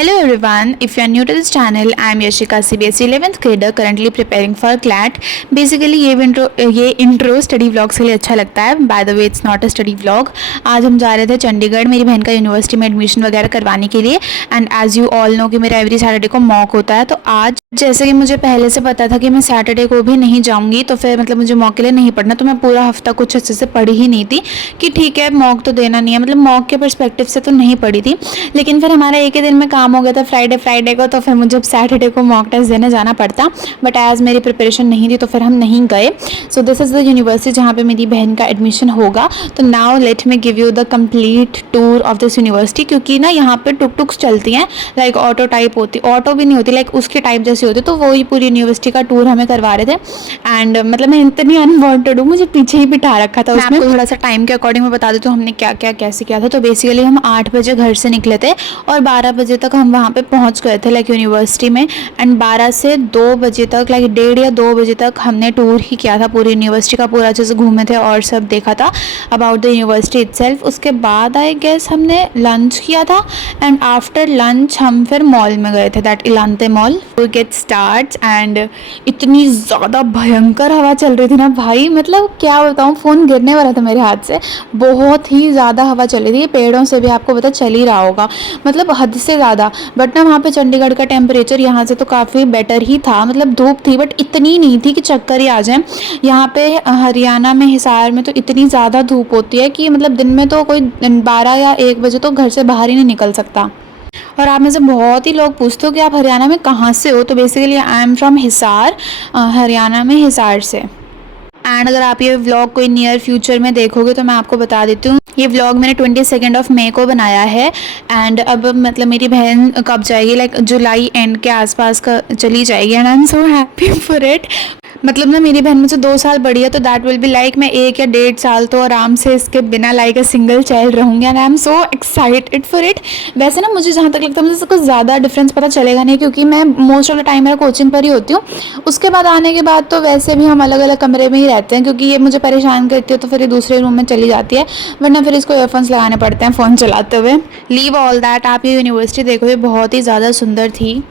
Hello everyone, if you are new to this channel, I am Yashika, CBSE 11th grader currently preparing for CLAT. Basically ये intro study vlogs के लिए अच्छा लगता है. Bye the way it's not a study vlog. आज हम जा रहे थे चंडीगढ़ मेरी बहन का यूनिवर्सिटी में एडमिशन वगैरह करवाने के लिए. And as you all know कि मेरा एवरी सैटरडे को मॉक होता है. तो आज जैसे कि मुझे पहले से पता था कि मैं सैटरडे को भी नहीं जाऊँगी, तो फिर मतलब मुझे मॉक के लिए नहीं पढ़ना. तो मैं पूरा हफ्ता कुछ अच्छे से पढ़ी ही नहीं थी कि ठीक है मॉक तो देना नहीं है, मतलब मॉक के पर्सपेक्टिव से तो नहीं पढ़ी थी. लेकिन फिर हमारा एक ही दिन में काम हो गया था फ्राइडे को, तो फिर मुझे अब सैटरडे को मॉक टेस्ट देने जाना पड़ता. बट एज मेरी प्रिपरेशन नहीं थी तो फिर हम नहीं गए. So this is the university जहाँ पे मेरी बहन का एडमिशन होगा. तो now let me give you the complete tour of this university. क्योंकि ना यहाँ पे टुक टुक्स चलती हैं, लाइक ऑटो टाइप होती, ऑटो भी नहीं होती, लाइक उसके टाइप जैसी होती. तो वही पूरी यूनिवर्सिटी का टूर हमें करवा रहे थे. एंड मतलब मैं इतनी अनवांटेड हूँ, मुझे पीछे ही बिठा रखा था. उसमें थोड़ा सा टाइम के अकॉर्डिंग मैं बता देती हूँ हमने क्या क्या कैसे किया था. तो बेसिकली हम 8 बजे घर से निकले थे और 12 बजे तक हम वहाँ पे पहुँच गए थे लाइक यूनिवर्सिटी में. एंड 12 से 2 बजे तक लाइक 1:30 या 2 बजे तक हमने टूर ही किया था पूरी यूनिवर्सिटी का. पूरा अच्छे से घूमे थे और सब देखा था अबाउट द यूनिवर्सिटी इटसेल्फ. उसके बाद आई गेस हमने लंच किया था. एंड आफ्टर लंच हम फिर मॉल में गए थे, that Elante mall. We get start. And इतनी ज़्यादा भयंकर हवा चल रही थी ना भाई, मतलब क्या बताऊँ, फ़ोन गिरने वाला था मेरे हाथ से. बहुत ही ज़्यादा हवा चल रही थी. पेड़ों से भी आपको पता चल ही रहा होगा, मतलब हद से ज़्यादा. बट ना वहाँ पे चंडीगढ़ का टेम्परेचर यहाँ से तो काफ़ी बेटर ही था. मतलब धूप थी बट इतनी नहीं थी कि चक्कर ही आ जाए. यहाँ पे हरियाणा में हिसार में तो इतनी ज़्यादा धूप होती है कि मतलब दिन में तो कोई 12 या 1 बजे तो घर से बाहर ही नहीं निकल सकता. और आप में से बहुत ही लोग पूछते हो कि आप हरियाणा में कहाँ से हो. तो basically I am from Hisar, Haryana में हिसार से. एंड अगर आप ये व्लॉग कोई नियर फ्यूचर में देखोगे तो मैं आपको बता देती हूँ, ये व्लॉग मैंने 22 मई को बनाया है. एंड अब मतलब मेरी बहन कब जाएगी, लाइक जुलाई एंड के आसपास का चली जाएगी. And I am so happy for it. मतलब ना मेरी बहन मुझसे 2 साल बड़ी है, तो दैट विल बी लाइक मैं 1 या 1.5 साल तो आराम से इसके बिना लाइक अ सिंगल चाइल्ड रहूँगी. And I am so excited for it. वैसे ना मुझे जहाँ तक लगता है मुझे कुछ ज़्यादा डिफरेंस पता चलेगा नहीं, क्योंकि मैं मोस्ट ऑफ द टाइम मेरा कोचिंग पर ही होती हूँ. उसके बाद आने के बाद तो वैसे भी हम अलग अलग कमरे में ही रहते हैं, क्योंकि ये मुझे परेशान करती है तो फिर ये दूसरे रूम में चली जाती है. वरना फिर इसको ईयरफोन्स लगाने पड़ते हैं फ़ोन चलाते हुए. लीव ऑल दैट, आप ये यूनिवर्सिटी देखो, ये बहुत ही ज़्यादा सुंदर थी.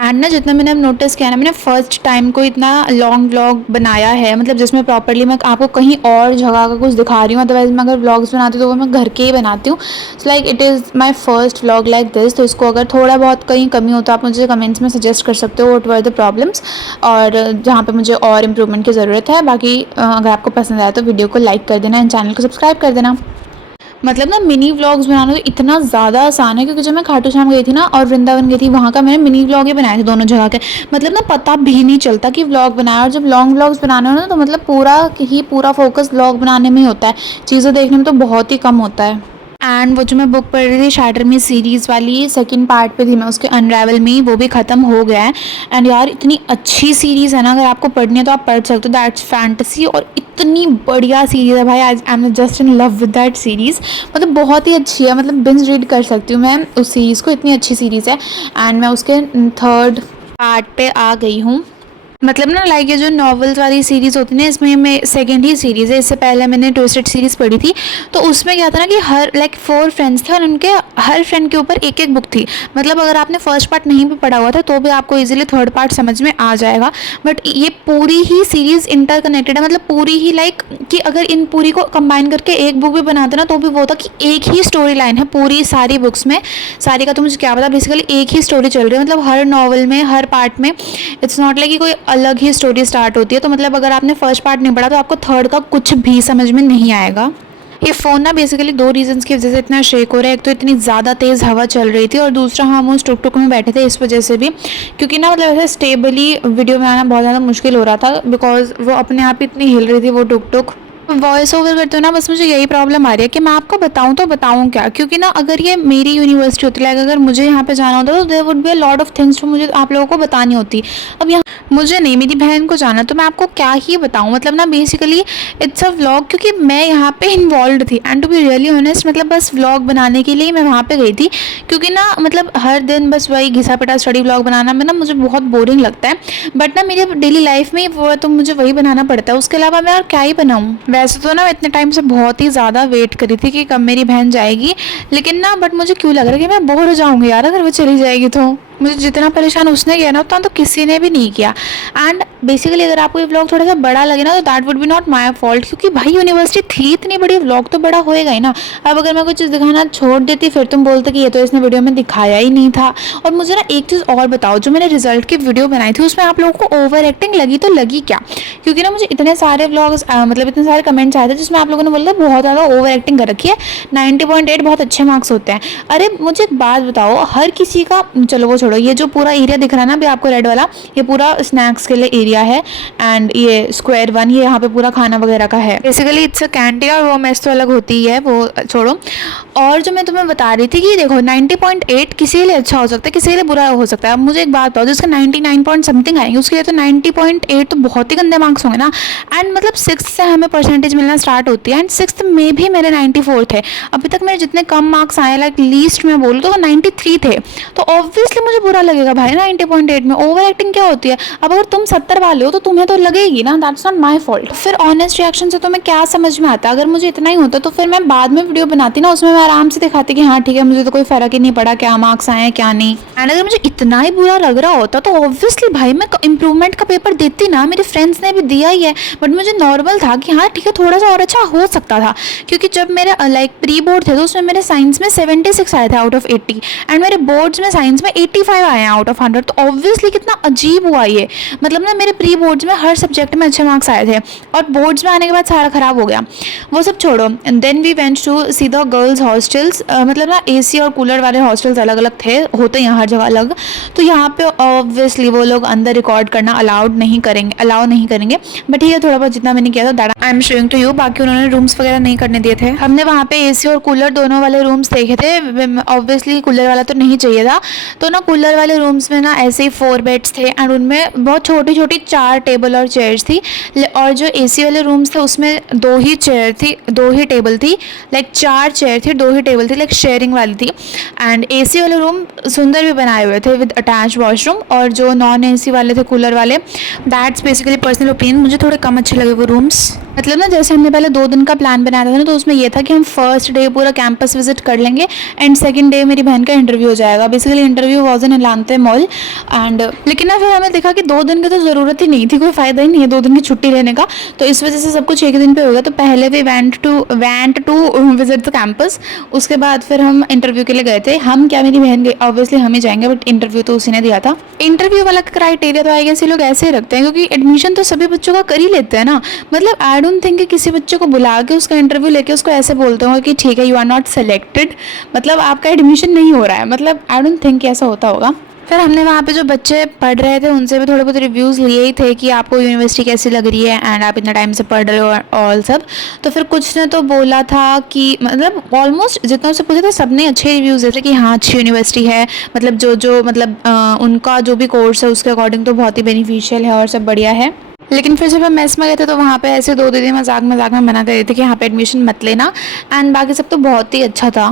एंड ना जितना मैंने अब नोटिस किया ना, मैंने फर्स्ट टाइम को इतना लॉन्ग व्लॉग बनाया है, मतलब जिसमें प्रॉपर्ली मैं आपको कहीं और जगह का कुछ दिखा रही हूँ. अदरवाइज मैं अगर व्लॉग्स बनाती हूँ तो वो मैं घर के ही बनाती हूँ. So like it is my first vlog like this. तो इसको अगर थोड़ा बहुत कहीं कमी हो तो आप मुझे कमेंट्स में सजेस्ट कर सकते हो व्हाट वर द प्रॉब्लम्स, और जहाँ पर मुझे और इम्प्रूवमेंट की ज़रूरत है. बाकी अगर आपको पसंद आया तो वीडियो को लाइक कर देना एंड चैनल को सब्सक्राइब कर देना. मतलब ना मिनी व्लॉग्स बनाना तो इतना ज़्यादा आसान है, क्योंकि जब मैं खाटू श्याम गई थी ना और वृंदावन गई थी, वहाँ का मैंने मिनी व्लॉग ही बनाए थे दोनों जगह के. मतलब ना पता भी नहीं चलता कि व्लॉग बनाया. और जब लॉन्ग व्लॉग्स बनाने हो ना तो मतलब पूरा फोकस व्लॉग बनाने में ही होता है, चीज़ें देखने में तो बहुत ही कम होता है. एंड वो जो मैं बुक पढ़ रही थी शैटर मी सीरीज़ वाली, सेकंड पार्ट पे थी मैं उसके, अनरेवल मी, वो भी ख़त्म हो गया है. एंड यार इतनी अच्छी सीरीज़ है ना, अगर आपको पढ़नी है तो आप पढ़ सकते हो. दैट्स फैंटेसी और इतनी बढ़िया सीरीज़ है भाई. I am just in love with that series. मतलब बहुत ही अच्छी है, मतलब बिंज रीड कर सकती हूँ मैं उस सीरीज़ को, इतनी अच्छी सीरीज़ है. एंड मैं उसके 3rd पार्ट पे आ गई हूँ. मतलब ना लाइक ये जो नॉवेल्स वाली सीरीज़ होती है ना, इसमें मैं सेकेंड ही सीरीज़ है. इससे पहले मैंने ट्विस्टेड सीरीज़ पढ़ी थी, तो उसमें क्या था ना कि हर लाइक 4 फ्रेंड्स थे और उनके हर फ्रेंड के ऊपर एक एक बुक थी. मतलब अगर आपने फर्स्ट पार्ट नहीं भी पढ़ा हुआ था तो भी आपको इजीली 3rd पार्ट समझ में आ जाएगा. बट ये पूरी ही सीरीज़ इंटरकनेक्टेड है, मतलब पूरी ही लाइक कि अगर इन पूरी को कंबाइन करके एक बुक भी बनाते ना तो भी वो था कि एक ही स्टोरी लाइन है पूरी सारी बुक्स में. सारी का तो मुझे क्या पता, बेसिकली एक ही स्टोरी चल रही है. मतलब हर नॉवल में हर पार्ट में इट्स नॉट लाइक कि कोई अलग ही स्टोरी स्टार्ट होती है. तो मतलब अगर आपने फर्स्ट पार्ट नहीं पढ़ा तो आपको 3rd का कुछ भी समझ में नहीं आएगा. ये फ़ोन ना बेसिकली 2 रीज़न्स की वजह से इतना शेक हो रहा है. एक तो इतनी ज़्यादा तेज़ हवा चल रही थी, और दूसरा हम उस टुक टुक में बैठे थे इस वजह से भी, क्योंकि ना मतलब ऐसे स्टेबली वीडियो बनाना बहुत ज़्यादा मुश्किल हो रहा था, बिकॉज वो अपने आप ही इतनी हिल रही थी वो टुक टुक. वॉइस ओवर करते हो ना, बस मुझे यही प्रॉब्लम आ रही है कि मैं आपको बताऊं तो बताऊं क्या. क्योंकि ना अगर ये मेरी यूनिवर्सिटी होती, लाइक अगर मुझे यहाँ पे जाना होता तो there would be a lot of things जो मुझे आप लोगों को बतानी होती. अब यहाँ मुझे नहीं, मेरी बहन को जाना। तो मैं आपको क्या ही बताऊँ, मतलब ना बेसिकली इट्स अ व्लॉग, क्योंकि मैं यहाँ पे इन्वॉल्व थी and to be really honest, मतलब बस व्लॉग बनाने के लिए मैं वहाँ पे गई थी। क्योंकि ना मतलब हर दिन बस वही घिसा पिटा स्टडी व्लॉग बनाना में ना मुझे बहुत बोरिंग लगता है। बट ना मेरी डेली लाइफ में वो तो मुझे वही बनाना पड़ता है, उसके अलावा मैं और क्या ही बनाऊँ। वैसे तो ना मैं इतने टाइम से बहुत ही ज़्यादा वेट करी थी कि कब मेरी बहन जाएगी, लेकिन ना बट मुझे क्यों लग रहा है कि मैं बोर हो जाऊँगी यार अगर वो चली जाएगी तो। मुझे जितना परेशान उसने किया ना उतना तो किसी ने भी नहीं किया। एंड बेसिकली अगर आपको ये व्लॉग थोड़ा सा बड़ा लगे ना तो that would be not my fault, क्योंकि भाई यूनिवर्सिटी थी इतनी बड़ी, व्लॉग तो बड़ा होएगा ही ना। अब अगर मैं कोई चीज़ दिखाना छोड़ देती फिर तुम बोलते कि ये तो इसने वीडियो में दिखाया ही नहीं था। और मुझे ना एक चीज़ और बताओ, जो मैंने रिजल्ट की वीडियो बनाई थी उसमें आप लोगों को ओवर एक्टिंग लगी तो लगी क्या? क्योंकि ना मुझे इतने सारे व्लॉग्स मतलब इतने सारे कमेंट्स आए थे जिसमें आप लोगों ने बोला बहुत ज़्यादा ओवर एक्टिंग कर रखी है, 90.8 बहुत अच्छे मार्क्स होते हैं। अरे मुझे एक बात बताओ, हर किसी का, चलो वो छोड़ो, ये जो पूरा एरिया दिख रहा है ना अभी आपको रेड वाला, ये पूरा स्नैक्स के लिए एरिया है। एंड ये स्क्वायर 1 ये यहाँ पे पूरा खाना वगैरह का है। बेसिकली इट्स अ कैंटीन, और वो मेस तो अलग होती ही है, वो छोड़ो। और जो मैं तुम्हें बता रही थी कि देखो 90.8 किसी के लिए अच्छा हो सकता है, किसी के लिए बुरा हो सकता है। अब मुझे एक बात बताओ, जिसका 99 पॉइंट समथिंग आएंगे उसके लिए तो 90.8 तो बहुत ही गंदे मार्क्स होंगे ना। एंड मतलब 6 से हमें परसेंटेज मिलना स्टार्ट होती है, एंड 6 में भी मेरे 94 थे। अभी तक मेरे जितने कम मार्क्स आए, लाइक लीस्ट में बोलूँ तो वो 93 थे। तो ऑब्वियसली मुझे बुरा लगेगा भाई 90.8 में। ओवर एक्टिंग क्या होती है? अब अगर तुम 70 वाले हो तो तुम्हें तो लगेगी ना, दैट्स नॉट माई फॉल्ट। फिर ऑनेस्ट रिएक्शन से तुम्हें क्या समझ में आता? अगर मुझे इतना ही होता तो फिर मैं बाद में वीडियो बनाती ना, उसमें मैं आराम से दिखाती कि हाँ ठीक है मुझे तो कोई फर्क ही नहीं पड़ा क्या मार्क्स आए हैं क्या नहीं। एंड अगर मुझे इतना ही बुरा लग रहा होता तो ऑब्वियसली भाई मैं इंप्रूवमेंट का पेपर देती ना, मेरे फ्रेंड्स ने भी दिया ही है। बट मुझे नॉर्मल था कि हाँ ठीक है थोड़ा सा और अच्छा हो सकता था, क्योंकि जब मेरे लाइक प्री बोर्ड थे तो उसमें मेरे साइंस में 76 आए थे आउट ऑफ 80, एंड मेरे बोर्ड्स में साइंस में 85 आए हैं आउट ऑफ 100। तो ऑब्वियसली कितना अजीब हुआ ये, मतलब ना मेरे प्री बोर्ड्स में हर सब्जेक्ट में अच्छे मार्क्स आए थे और बोर्ड्स में आने के बाद सारा खराब हो गया। वो सब छोड़ो, then we went to see the girls hostels. मतलब ना एसी और कूलर वाले हॉस्टल्स अलग अलग थे, होते हैं हर जगह अलग। तो यहाँ पे ऑब्वियसली वो लोग अंदर रिकॉर्ड करना अलाउ नहीं करेंगे। बट ठीक है, थोड़ा बहुत जितना मैंने किया था that I am showing to you. बाकी उन्होंने रूम्स वगैरह नहीं करने दिए थे। हमने वहाँ पे एसी और कूलर दोनों वाले रूम्स देखे थे। ऑब्वियसली कूलर वाला तो नहीं चाहिए था, तो ना कूलर वाले रूम्स में ना ऐसे ही 4 बेड्स थे एंड उनमें बहुत छोटी छोटी 4 टेबल और चेयर्स थी। और जो एसी वाले रूम्स थे उसमें 2 ही चेयर थी, 2 ही टेबल थी, लाइक 4 चेयर थी, 2 ही टेबल थी, लाइक शेयरिंग वाली थी। एंड एसी वाले रूम सुंदर भी बनाए हुए थे विद अटैच वॉशरूम, और जो नॉन एसी वाले थे कूलर वाले, दैट्स बेसिकली पर्सनल ओपिनियन, मुझे थोड़े कम अच्छे लगे वो रूम्स। मतलब ना जैसे हमने पहले 2 दिन का प्लान बनाया था ना, तो उसमें ये था कि हम फर्स्ट डे पूरा कैंपस विजिट कर लेंगे एंड सेकंड डे मेरी बहन का इंटरव्यू हो जाएगा। Basically interview was in Elante mall. And लेकिन ना फिर हमें देखा कि 2 दिन की तो ज़रूरत ही नहीं थी, कोई फ़ायदा ही नहीं है 2 दिन की छुट्टी लेने का, तो इस वजह से सब कुछ एक दिन पे हो गया। तो पहले we went to visit the campus, उसके बाद फिर हम इंटरव्यू के लिए गए थे। हम क्या, मेरी बहन गई, ऑब्वियसली हम ही जाएंगे, बट इंटरव्यू तो उसी ने दिया था। इंटरव्यू वाला क्राइटेरिया तो आई गेस ये लोग ऐसे ही रखते हैं, क्योंकि एडमिशन तो सभी बच्चों का कर ही लेते हैं ना। मतलब आई डोंट थिंक कि किसी बच्चे को बुला के उसका इंटरव्यू लेके उसको ऐसे बोलते होंगे कि ठीक है यू आर नॉट सेलेक्टेड, मतलब आपका एडमिशन नहीं हो रहा है। मतलब आई डोंट थिंक ऐसा होता होगा। फिर हमने वहाँ पे जो बच्चे पढ़ रहे थे उनसे भी थोड़े बहुत रिव्यूज़ लिए ही थे कि आपको यूनिवर्सिटी कैसी लग रही है एंड आप इतना टाइम से पढ़ रहे हो ऑल सब। तो फिर कुछ ने तो बोला था कि मतलब ऑलमोस्ट जितना से पूछा था सबने अच्छे रिव्यूज़ दिए थे कि हाँ अच्छी यूनिवर्सिटी है, मतलब जो मतलब उनका जो भी कोर्स है उसके अकॉर्डिंग तो बहुत ही बेनिफिशियल है और सब बढ़िया है। लेकिन फिर जब हम मेस में गए थे तो वहाँ पे ऐसे 2 दीदी मजाक में मना कर रही थी कि यहाँ पे एडमिशन मत लेना, एंड बाकी सब तो बहुत ही अच्छा था।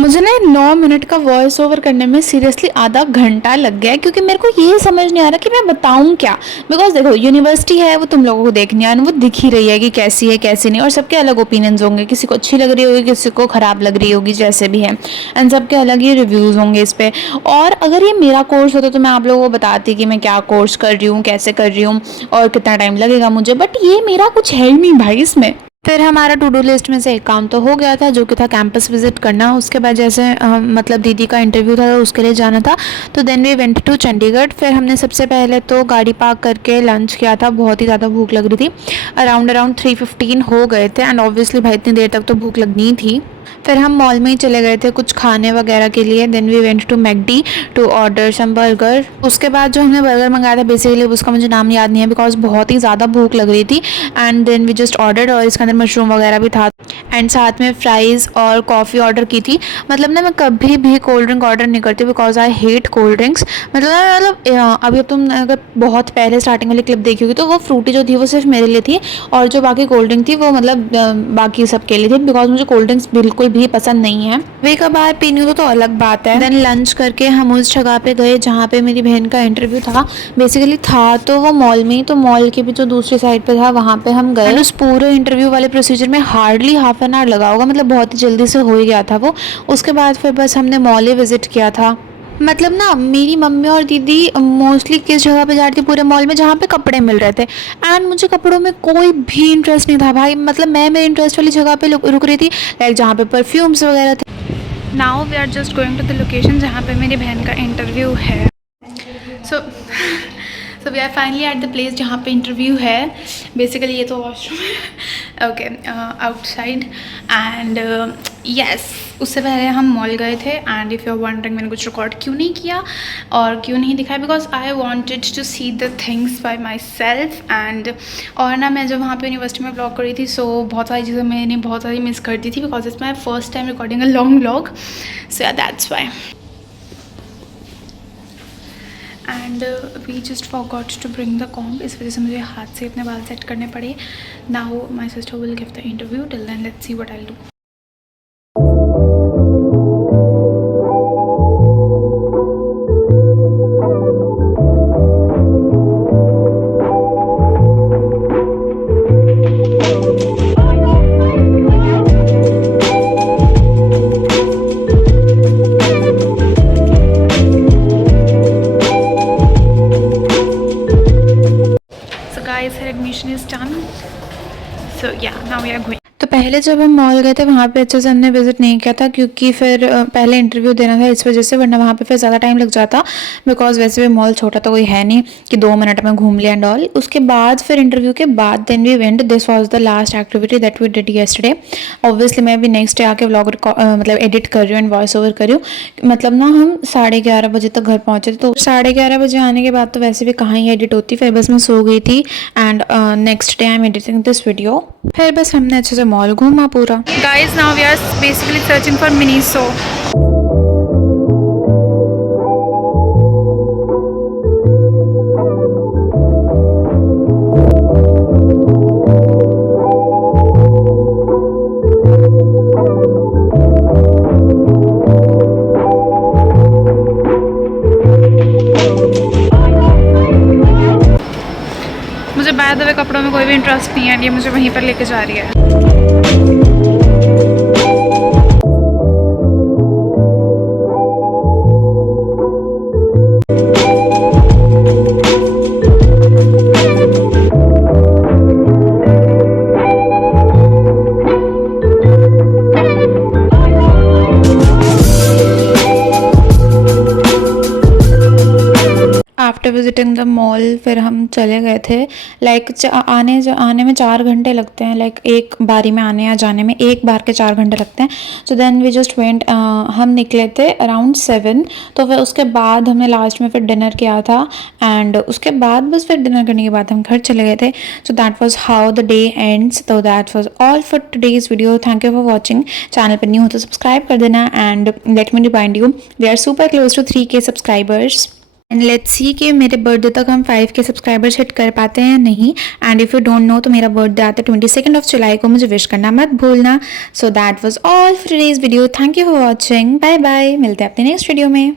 मुझे ना 9 मिनट का वॉइस ओवर करने में सीरियसली आधा घंटा लग गया, क्योंकि मेरे को ये समझ नहीं आ रहा कि मैं बताऊँ क्या। बिकॉज देखो यूनिवर्सिटी है वो तुम लोगों को देखनी है, वो दिख ही रही है कि कैसी है कैसी नहीं, और सबके अलग ओपिनियंस होंगे, किसी को अच्छी लग रही होगी, किसी को ख़राब लग रही होगी, जैसे भी है, एंड सबके अलग ही रिव्यूज़ होंगे इस पर। और अगर ये मेरा कोर्स होता तो मैं आप लोगों को बताती कि मैं क्या कोर्स कर रही हूँ, कैसे कर रही हूँ और कितना टाइम लगेगा मुझे, बट ये मेरा कुछ है ही नहीं भाई इसमें। फिर हमारा टू डू लिस्ट में से एक काम तो हो गया था, जो कि था कैंपस विजिट करना। उसके बाद जैसे मतलब दीदी का इंटरव्यू था तो उसके लिए जाना था, तो then we went to Chandigarh. फिर हमने सबसे पहले तो गाड़ी पार्क करके लंच किया था, बहुत ही ज़्यादा भूख लग रही थी। अराउंड 3:15 हो गए थे, एंड ऑब्वियसली भाई इतनी देर तक तो भूख लगनी ही थी। फिर हम मॉल में ही चले गए थे कुछ खाने वगैरह के लिए। Then we went to McD to order some burger. उसके बाद जो हमने बर्गर मंगाया था बेसिकली उसका मुझे नाम याद नहीं है बिकॉज बहुत ही ज़्यादा भूख लग रही थी। And then we just order और इसके अंदर मशरूम वगैरह भी था एंड साथ में फ्राइज़ और कॉफ़ी ऑर्डर की थी। मतलब ना मैं कभी भी कोल्ड ड्रिंक ऑर्डर नहीं करती because I hate cold drinks. अभी अब तुम अगर बहुत पहले स्टार्टिंग वाली क्लिप देखी होगी तो वो फ्रूटी जो थी वो सिर्फ मेरे लिए थी और जो बाकी कोल्ड ड्रिंक थी वो मतलब बाकी सब के लिए थी बिकॉज मुझे कोल्ड ड्रिंक्स बिल्कुल भी पसंद नहीं है। वे कबार पीनी हो तो अलग बात है। देन लंच करके हम उस जगह पे गए जहाँ पे मेरी बहन का इंटरव्यू था। बेसिकली था तो वो मॉल में ही, तो मॉल के भी जो दूसरी साइड पे था वहाँ पे हम गए। उस पूरे इंटरव्यू वाले प्रोसीजर में हार्डली हाफ एन आवर लगा होगा, मतलब बहुत ही जल्दी से हो ही गया था वो। उसके बाद फिर बस हमने मॉल ही विजिट किया था। मतलब ना मेरी मम्मी और दीदी मोस्टली किस जगह पे जा रही थी पूरे मॉल में जहाँ पे कपड़े मिल रहे थे एंड मुझे कपड़ों में कोई भी इंटरेस्ट नहीं था भाई। मतलब मैं मेरे इंटरेस्ट वाली जगह पे रुक रही थी, लाइक जहाँ पे परफ्यूम्स वगैरह थे। Now we are just going to the location जहाँ पे मेरी बहन का इंटरव्यू है। So we are finally at the place जहाँ पे इंटरव्यू है। बेसिकली ये तो वॉशरूम है, ओके, आउटसाइड। एंड यस, उससे पहले हम मॉल गए थे and if you are wondering मैंने कुछ रिकॉर्ड क्यों नहीं किया और क्यों नहीं दिखाया because I wanted to see the things by myself. And और ना मैं जब वहाँ पे यूनिवर्सिटी में ब्लॉग कर रही थी सो बहुत सारी चीज़ें मैंने बहुत सारी मिस कर दी थी because it's my first time recording a long blog, so yeah that's why. And we just forgot to bring the comb, इस वजह से मुझे हाथ से अपने बाल सेट करने पड़े। Now my sister will give the interview, till then let's see what I will do. Admission is done, so yeah, now we are going. तो पहले जब हम मॉल गए थे वहाँ पे अच्छे से हमने विजिट नहीं किया था क्योंकि फिर पहले इंटरव्यू देना था इस वजह से, वरना वहाँ पे फिर ज़्यादा टाइम लग जाता बिकॉज वैसे भी मॉल छोटा तो कोई है नहीं कि 2 मिनट में घूम लिया एंड ऑल। उसके बाद फिर इंटरव्यू के बाद then we went, this was the last activity that we did yesterday. Obviously मैं भी नेक्स्ट डे आके व्लॉग मतलब एडिट कर रही हूँ एंड वॉइस ओवर कर रही हूँ। मतलब ना हम 11:30 बजे तक घर पहुँचे थे, तो 11:30 बजे आने के बाद तो वैसे भी कहाँ ही एडिट होती, फिर बस मैं सो गई थी and next day I am editing this video. फिर बस हमने अच्छे से मॉल घूमा पूरा। Guys now we are basically searching for Miniso. मुझे बाय द वे कपड़ों में कोई भी इंटरेस्ट नहीं है, ये मुझे वहीं पर लेके जा रही है। आफ्टर विजिटिंग द मॉल फिर हम चले गए थे, लाइक आने में 4 घंटे लगते हैं, लाइक एक बारी में आने या जाने में एक बार के 4 घंटे लगते हैं। So then we just went, हम निकले थे अराउंड 7, तो फिर उसके बाद हमने लास्ट में फिर डिनर किया था एंड उसके बाद बस फिर डिनर करने के बाद हम घर चले गए थे। So that was how the day ends, तो that was all for today's video. Thank you for watching. Channel पर न्यू हो तो सब्सक्राइब कर देना and let me remind you we are super close to 3K subscribers and let's see कि मेरे birthday तक हम 5K सब्सक्राइबर्स हिट कर पाते हैं या नहीं। And if you don't know तो मेरा बर्थडे आता है 22 जुलाई को, मुझे विश करना मत भूलना। So that was all for today's video. Thank you for watching, bye bye, मिलते हैं अपने नेक्स्ट वीडियो में।